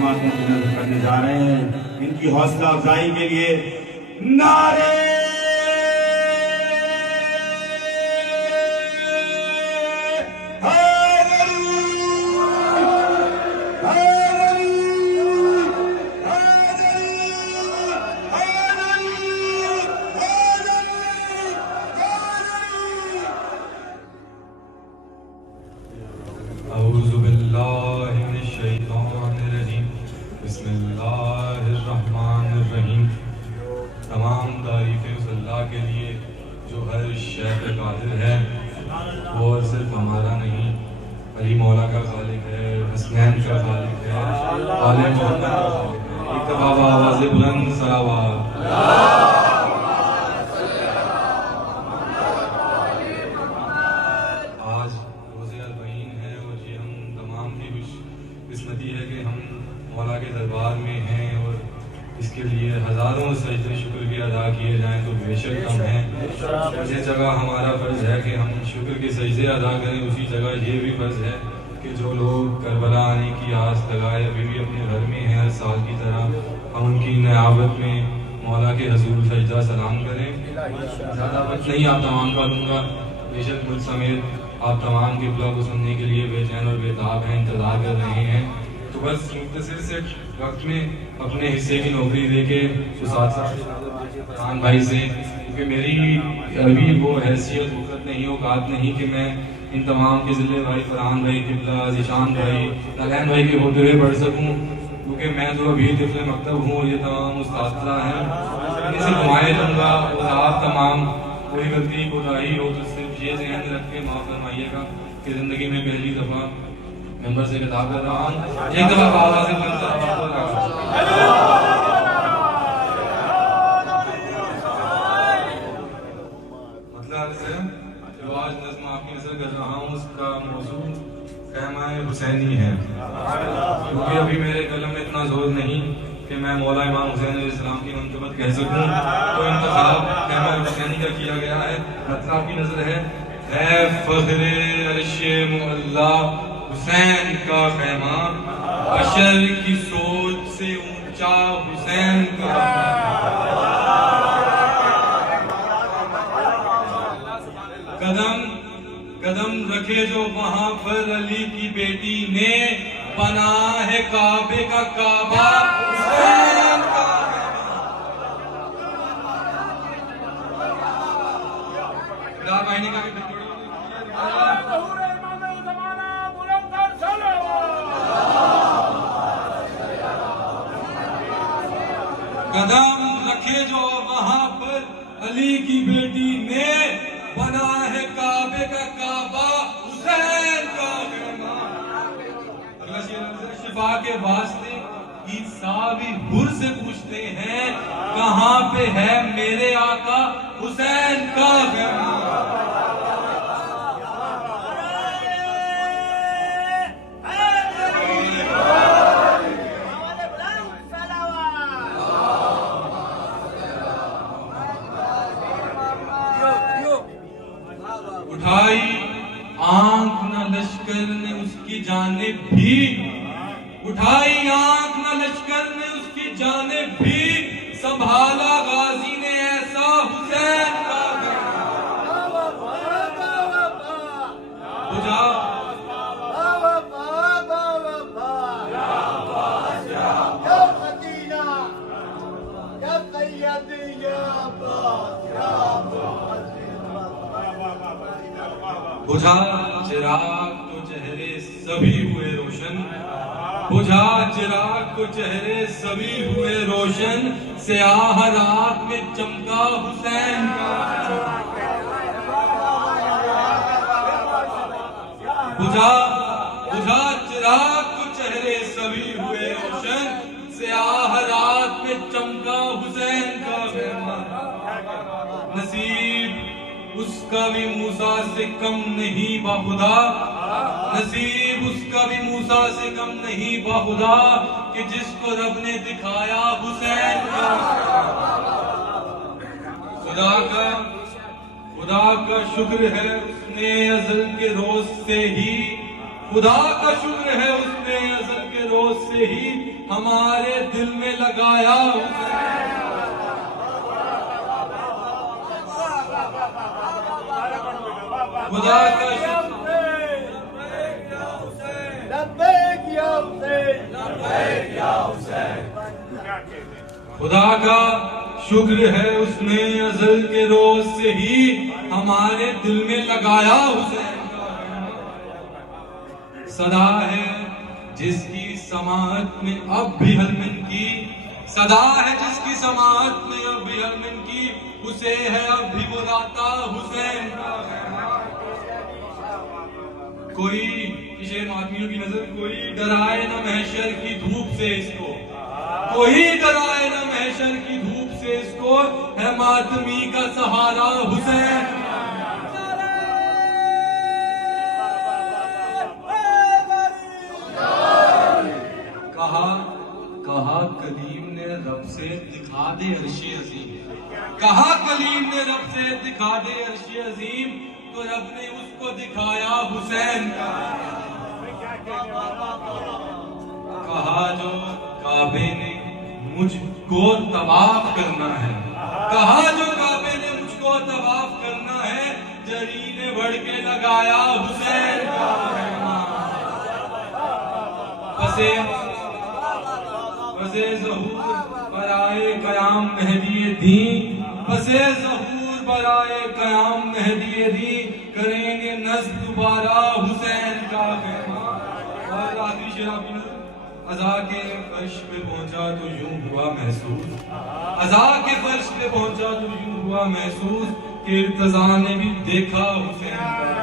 करने जा रहे हैं। इनकी हौसला अफजाई के लिए नारे बिस्मिल्लाहिर्रहमानिर्रहीम। तमाम तारीफ़ें उस अल्लाह के लिए जो हर शय पे कादिर है, वो सिर्फ हमारा नहीं, अली मौला का खालिक है, हसनैन का खालिक है, आले मोहम्मद का खालिक है। एक दफ़ा आवाज़ बुलंद सलावत। आज रोज़े अल-बईन है और ये हम तमाम की खुशकिस्मती है कि हम मौला के दरबार में हैं और इसके लिए हज़ारों सजदे शुक्र के अदा किए जाएं तो बेशक कम हैं। जिस जगह हमारा फ़र्ज़ है कि हम शुक्र के सजदे अदा करें, उसी जगह ये भी फ़र्ज़ है कि जो लोग करबला आने की आस लगाए अभी भी अपने घर में हैं, हर साल की तरह हम उनकी नियाबत में मौला के हजूर सजदा सलाम करें। ज़्यादा वक्त नहीं आप तमाम का दूँगा, बेशक मुझ समेत आप तमाम किबला को सुनने के लिए बेचैन और बेताब हैं, इंतज़ार कर रहे हैं। तो बस मुख्तसर से वक्त में अपने हिस्से की नौकरी देके फरहान भाई से, क्योंकि मेरी अभी वो हैसियत वक़्त नहीं, औकात नहीं कि मैं इन तमाम के ज़िले भाई फरहान भाई, किबला, ज़ीशान भाई, नलैन भाई के होते हुए पढ़ सकूँ, क्योंकि मैं तो अभी तिफ़्ल मकतब हूँ और ये तमाम उस्ताद हैं, इनसे दुआएं दूँगा और आप तमाम कोई गलती कोताही हो तो सिर्फ ये ध्यान रख के माफ़ फरमाइएगा कि ज़िंदगी में पहली दफ़ा मेंबर से खिताब कर रहा हूँ। एक दफ़ा आवाज़ से मतलब जो आज नज़्म आपकी नज़र कर रहा हूँ उसका मौजू ख़ैमा हुसैनी है, क्योंकि अभी मेरे कलम में इतना जोर नहीं कि मैं मौला इमाम हुसैन अलैहिस्सलाम की मनक़बत कह सकूँ, तो इंतखाब ख़ैमा हुसैनी का किया गया है। मतलब आपकी नज़र है फ़ख्रे अर्शे मुअल्ला हुसैन का ख़ैमा, बशर की सोच से ऊंचा हुसैन का। कदम कदम रखे जो वहां पर अली की बेटी ने, बना है काबे का काबा हुसैन का। महीने का कदम रखे जो वहां पर अली की बेटी ने, बना है काबे का काबा हुसैन का। शिफा के वास्ते ईसा भी हुर से पूछते हैं, कहाँ पे है मेरे आका हुसैन का ख़ैमा। उठाई आंख न लश्कर ने उसकी जाने भी, उठाई आंख न लश्कर ने उसकी जाने भी, संभाला गाजी ने ऐसा हुसैन का बुझा। बुझा चिराग तो चेहरे सभी हुए रोशन, बुझा चिराग तो चेहरे सभी हुए रोशन, स्याह रात में चमका हुसैन का। बुझा बुझा चिराग तो चेहरे सभी हुए रोशन, स्याह रात में चमका हुसैन का ख़ैमा। नसीब उसका भी मूसा से कम नहीं बाखुदा, नसीब उसका भी मूसा से कम नहीं बाखुदा, कि जिसको रब ने दिखाया हुसैन का। खुदा का शुक्र है उसने अज़ल के रोज से ही, खुदा का शुक्र है उसने अज़ल के रोज से ही हमारे दिल में लगाया खुदा का खुदा का शुक्र है उसने अज़ल के रोज से ही हमारे दिल में लगाया हुसैन सदा है जिसकी समाअत में अब भी हलमिन की सदा है जिसकी समाअत में अब भी हलमिन की उसे है अब भी बुलाता हुसैन कोई शेर आदमियों की नजर कोई डराए न महशर की धूप से इसको कोई डराए न महशर की धूप से इसको है मातमी का सहारा हुसैन कहा कलीम ने रब से दिखा दे अर्शे अजीम कहा कलीम ने रब से दिखा दे अर्शे अजीम तो रब ने उसको दिखाया हुसैन कहा जो काबे ने मुझको तवाफ करना है कहा जो काबे ने मुझको तवाफ करना है जरी ने बढ़ के लगाया हुसैन बसे ज़हूर बराए कयाम मेहदी दीन बसे ज़हूर बराए कयाम मेहदी दीन करेंगे नस्ब दोबारा हुसैन का और आखिरी शेर आपकी अज़ा के फर्श पे पहुंचा तो यूं हुआ महसूस अज़ा के फर्श पे पहुंचा तो यूं हुआ महसूस कि इर्तज़ा ने भी देखा हुसैन का